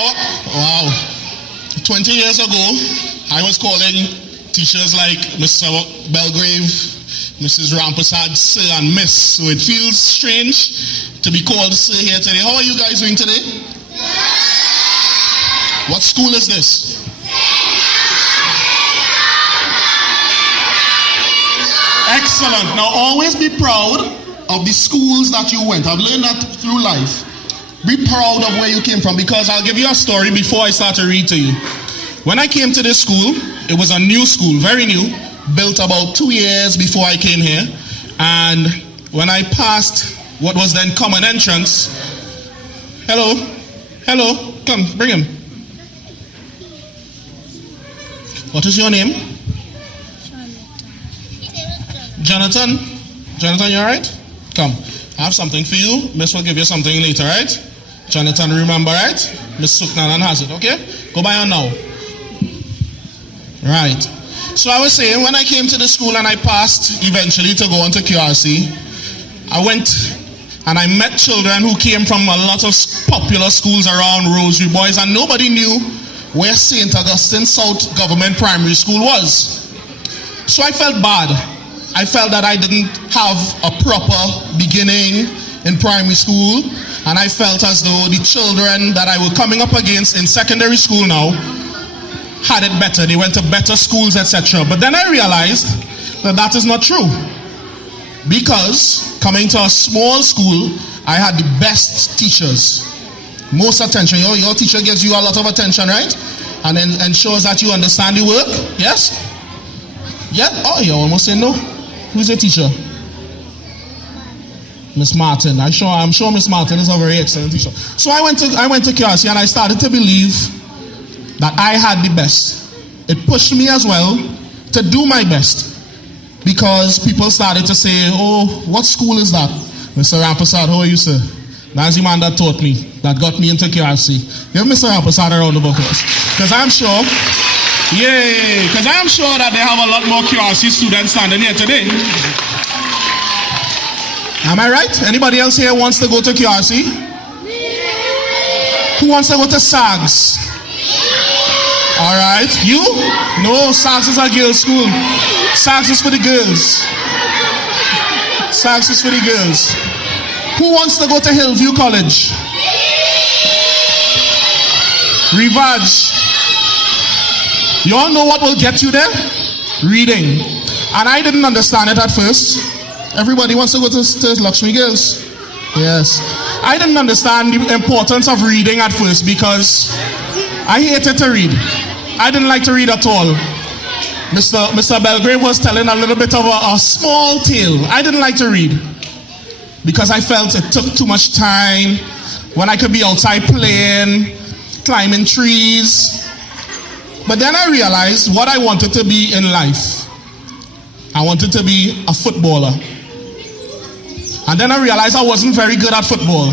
Wow. 20 years ago, I was calling teachers like Mr. Belgrave, Mrs. Rampersad, Sir and Miss. So it feels strange to be called Sir here today. How are you guys doing today? What school is this? Excellent. Now always be proud of the schools that you went. I've learned that through life. Be proud of where you came from, because I'll give you a story before I start to read to you. When I came to this school, it was a new school, very new, built about 2 years before I came here. And when I passed what was then common entrance, hello, come, bring him. What is your name? Jonathan. Jonathan, you alright? Come. I have something for you. Miss will give you something later, right? Jonathan, remember, right? Miss Suknanan has it, okay? Go by on now. Right. So I was saying, when I came to the school and I passed eventually to go on to QRC, I went and I met children who came from a lot of popular schools around Rosary Boys, and nobody knew where St. Augustine South Government Primary School was. So I felt bad. I felt that I didn't have a proper beginning in primary school, and I felt as though the children that I was coming up against in secondary school now had it better. They went to better schools, etc. But then I realized that that is not true, because coming to a small school, I had the best teachers, most attention. Your teacher gives you a lot of attention, right? And then ensures that you understand the work. Yes? Yeah? Oh, you almost say no. Who's your teacher? Miss Martin. I'm sure Miss Martin is a very excellent teacher. So I went to QRC and I started to believe that I had the best. It pushed me as well to do my best, because people started to say, oh, what school is that? Mr. Rampersad, how are you, sir? That's the man that taught me, that got me into QRC. Give Mr. Rampersad a round of applause. Because I'm sure that they have a lot more QRC students standing here today. Am I right? Anybody else here wants to go to QRC? Who wants to go to SAGS? All right. You? No, SAGS is a girls' school. SAGS is for the girls. SAGS is for the girls. Who wants to go to Hillview College? Rivage. You all know what will get you there? Reading. And I didn't understand it at first. Everybody wants to go to Lakshmi Girls. Yes. I didn't understand the importance of reading at first, because I hated to read. I didn't like to read at all. Mr. Belgrave was telling a little bit of a small tale. I didn't like to read, because I felt it took too much time when I could be outside playing, climbing trees. But then I realized what I wanted to be in life. I wanted to be a footballer. And then I realized I wasn't very good at football.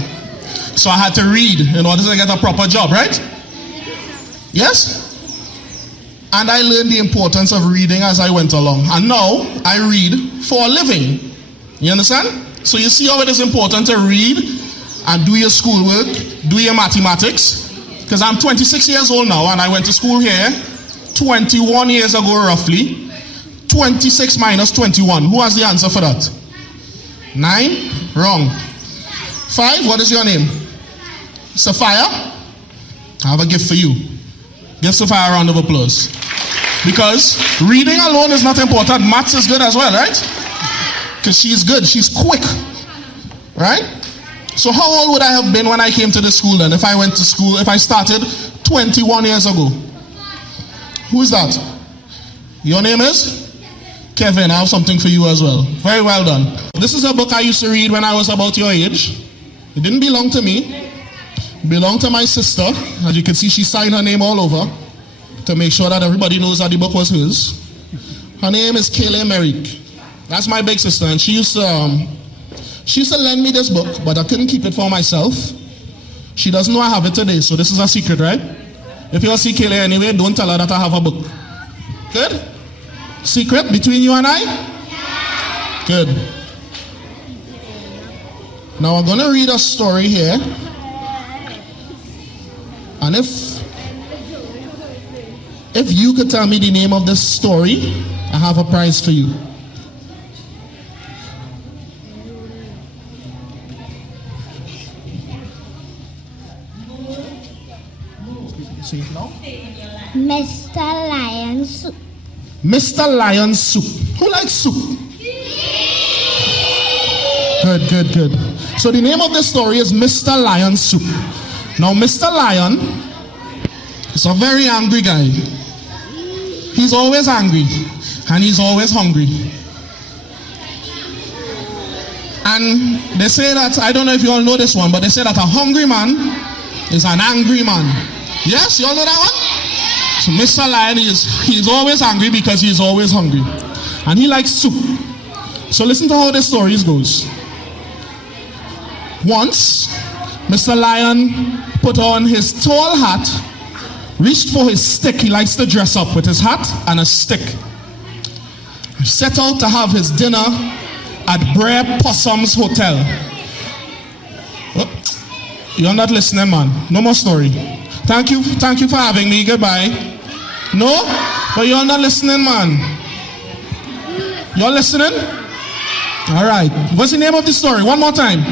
So I had to read in order to get a proper job, right? Yes? And I learned the importance of reading as I went along. And now I read for a living. You understand? So you see how it is important to read and do your schoolwork, do your mathematics. Because I'm 26 years old now, and I went to school here 21 years ago roughly. 26 minus 21. Who has the answer for that? 9? Wrong. 5? What is your name? Sapphire? I have a gift for you. Give Sapphire a round of applause. Because reading alone is not important. Maths is good as well, right? Because she's good. She's quick. Right? So how old would I have been when I came to the school then? If I went to school, if I started 21 years ago. Who is that? Your name is? Kevin. I have something for you as well. Very well done. This is a book I used to read when I was about your age. It didn't belong to me. It belonged to my sister. As you can see, she signed her name all over to make sure that everybody knows that the book was hers. Her name is Gyasi Merrique. That's my big sister, and she used to lend me this book, but I couldn't keep it for myself. She doesn't know I have it today, so this is a secret, right? If you see Gyasi anyway, don't tell her that I have a book. Good? Secret between you and I? Good. Now I'm going to read a story here. And if you could tell me the name of this story, I have a prize for you. See it now? Mr. Lion Soup. Mr. Lion Soup. Who likes soup? Good. So the name of the story is Mr. Lion Soup. Now Mr. Lion is a very angry guy. He's always angry and he's always hungry. And they say that, I don't know if you all know this one, but they say that a hungry man is an angry man. Yes, you all know that one? So Mr. Lion he's always angry because he's always hungry. And he likes soup. So listen to how the story goes. Once, Mr. Lion put on his tall hat, reached for his stick. He likes to dress up with his hat and a stick. He set out to have his dinner at Brer Possum's hotel. Oh, you're not listening, man. No more story. Thank you for having me. Goodbye. No? But you're not listening, man. You're listening? All right. What's the name of the story? One more time.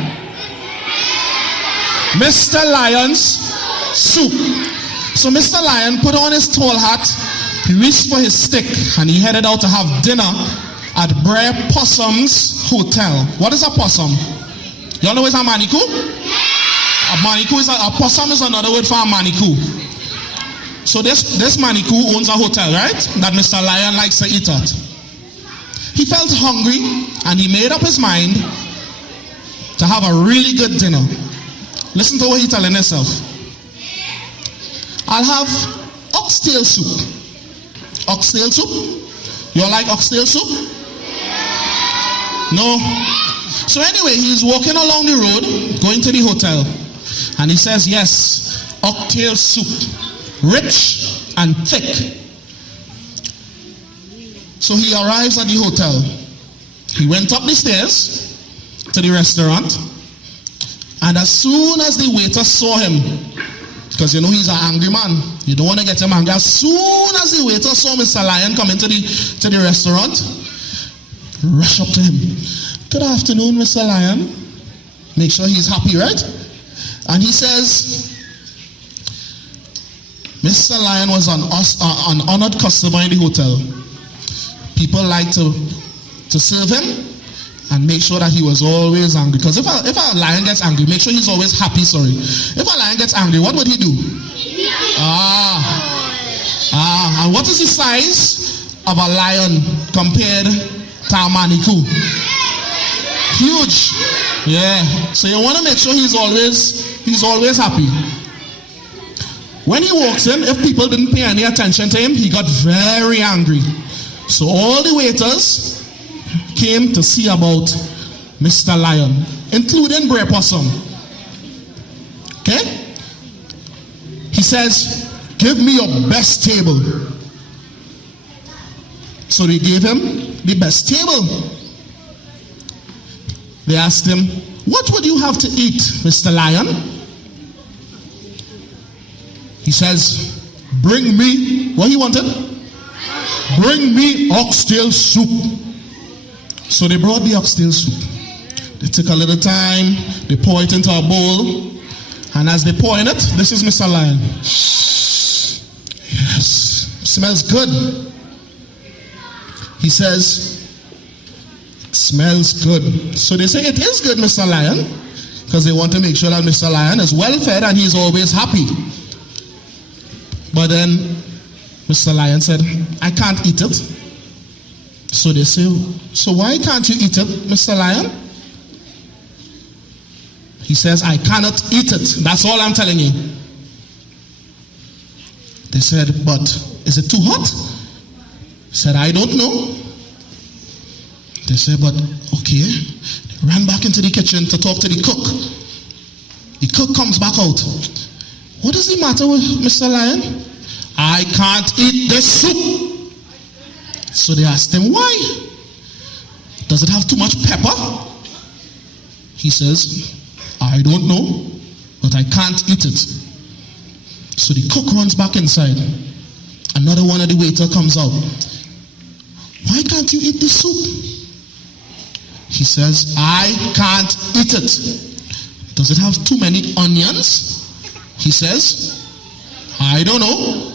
Mr. Lion's Soup. So Mr. Lion put on his tall hat, he reached for his stick, and he headed out to have dinner at Brer Possum's hotel. What is a possum? You all know it's a manicou? A manicou is a possum is another word for a manicou. So this manicou owns a hotel, right? That Mr. Lion likes to eat at. He felt hungry and he made up his mind to have a really good dinner. Listen to what he's telling himself. I'll have oxtail soup. Oxtail soup? You all like oxtail soup? No? So anyway, he's walking along the road, going to the hotel. And he says, yes, oxtail soup. Rich and thick. So he arrives at the hotel. He went up the stairs to the restaurant. And as soon as the waiter saw him, because you know he's an angry man, you don't want to get him angry. As soon as the waiter saw Mr. Lion come into the restaurant, rush up to him. Good afternoon, Mr. Lion. Make sure he's happy, right? And he says, Mr. Lion was an honored customer in the hotel. People like to serve him and make sure that he was always angry. Because if a lion gets angry, make sure he's always happy, sorry. If a lion gets angry, what would he do? And what is the size of a lion compared to a manicou? Huge. Yeah. So you want to make sure he's always happy. When he walks in, if people didn't pay any attention to him, he got very angry. So all the waiters came to see about Mr. Lion, including Brer Possum. Okay? He says, give me your best table. So they gave him the best table. They asked him, what would you have to eat, Mr. Lion? He says, bring me, what he wanted? Bring me oxtail soup. So they brought the oxtail soup. They took a little time, they pour it into a bowl, and as they pour in it, this is Mr. Lion. Yes, smells good. He says, smells good. So they say, it is good, Mr. Lion, because they want to make sure that Mr. Lion is well fed and he's always happy. But then Mr. Lion said, I can't eat it. So they say, so why can't you eat it, Mr. Lion? He says, I cannot eat it. That's all I'm telling you. They said, but is it too hot? He said, I don't know. They said, but okay. They ran back into the kitchen to talk to the cook. The cook comes back out. What is the matter with Mr. Lion? I can't eat this soup. So they asked him, why? Does it have too much pepper? He says, I don't know, but I can't eat it. So the cook runs back inside. Another one of the waiter comes out. Why can't you eat the soup? He says, I can't eat it. Does it have too many onions? He says, I don't know,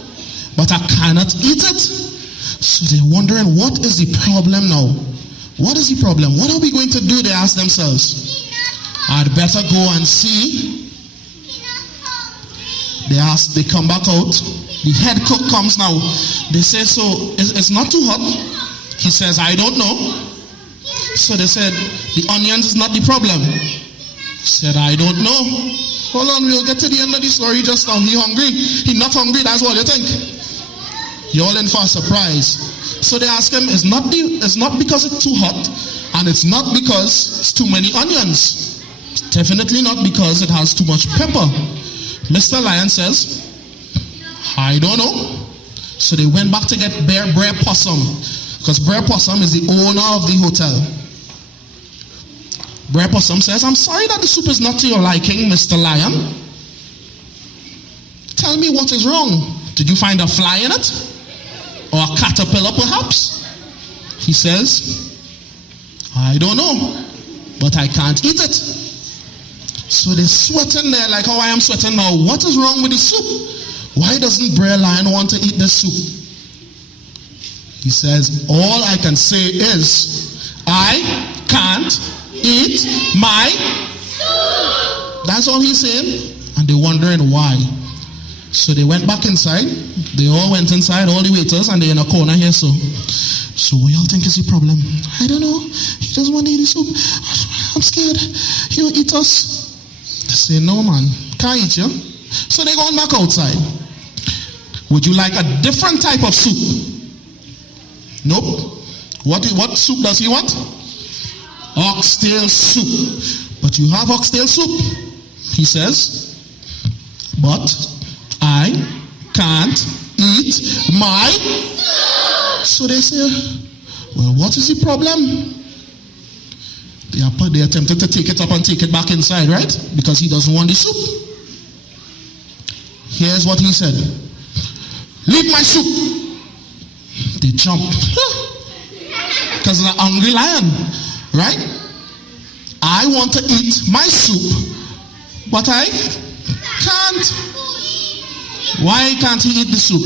but I cannot eat it. So they're wondering, what is the problem now? What is the problem? What are we going to do? They ask themselves. I'd better go and see. They come back out. The head cook comes now. They say, so it's not too hot? He says, I don't know. So they said, the onions is not the problem. He said, I don't know. Hold on, we'll get to the end of the story just now. He hungry. He not hungry, that's what you think. You're all in for a surprise. So they ask him, it's not because it's too hot, and it's not because it's too many onions. Definitely not because it has too much pepper. Mr. Lion says, I don't know. So they went back to get Brer Possum, because Brer Possum is the owner of the hotel. Brer Possum says, I'm sorry that the soup is not to your liking, Mr. Lion. Tell me what is wrong. Did you find a fly in it? Or a caterpillar perhaps? He says, I don't know, but I can't eat it. So they're sweating there like how I am sweating now. What is wrong with the soup? Why doesn't Brer Lion want to eat this soup? He says, all I can say is, I can't eat my soup. That's all he's saying. And they're wondering why. So they went back inside. They all went inside, all the waiters, and they're in a corner here. So what y'all think is the problem? I don't know. He doesn't want to eat the soup. I'm scared. He'll eat us. They say, no man, can't eat you. So they're going back outside. Would you like a different type of soup? Nope. What soup does he want? Oxtail soup. But you have oxtail soup, he says. But I can't eat my soup. So they say, well, what is the problem? They attempted to take it up and take it back inside, right? Because he doesn't want the soup. Here's what he said. Leave my soup. They jumped. Because they're an hungry lion, right? I want to eat my soup, but I can't. Why can't he eat the soup?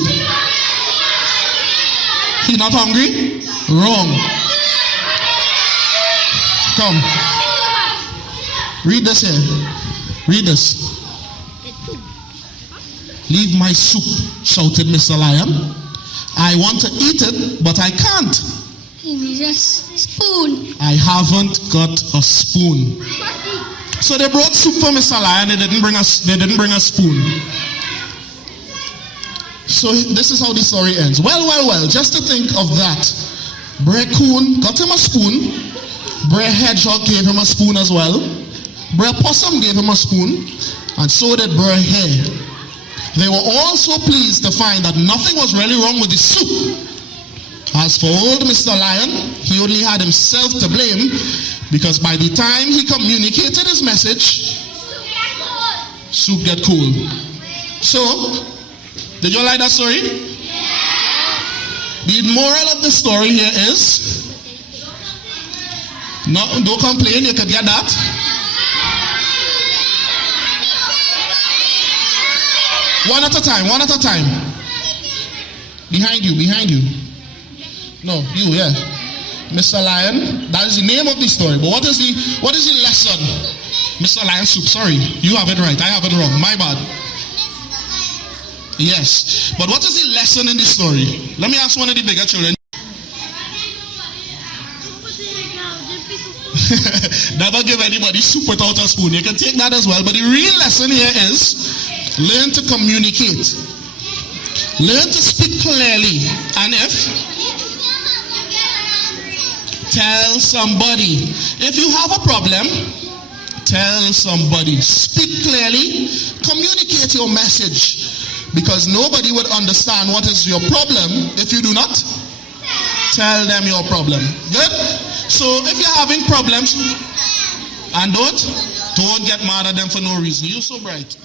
He not hungry? Wrong. Come. Read this here. Read this. Leave my soup, shouted Mr. Lion. I want to eat it, but I can't. He needs a spoon. I haven't got a spoon. So they brought soup for Mr. Lion. They didn't bring a spoon. So this is how the story ends. Well, just to think of that. Brer Coon got him a spoon. Brer Hedgehog gave him a spoon as well. Brer Possum gave him a spoon. And so did Brer Hare. They were all so pleased to find that nothing was really wrong with the soup. As for old Mr. Lion, he only had himself to blame, because by the time he communicated his message, soup get cold. So, did you like that story? The moral of the story here is, no, don't complain, you can get that. One at a time. Behind you. No, you, yeah. Mr. Lion, that is the name of the story. But what is the lesson? Mr. Lion soup, sorry. You have it right, I have it wrong. My bad. Yes. But what is the lesson in the story? Let me ask one of the bigger children. Never give anybody soup without a spoon. You can take that as well. But the real lesson here is learn to communicate. Learn to speak clearly. And tell somebody. If you have a problem, tell somebody. Speak clearly. Communicate your message. Because nobody would understand what is your problem if you do not tell them your problem. Good? So if you're having problems, and don't get mad at them for no reason. You're so bright.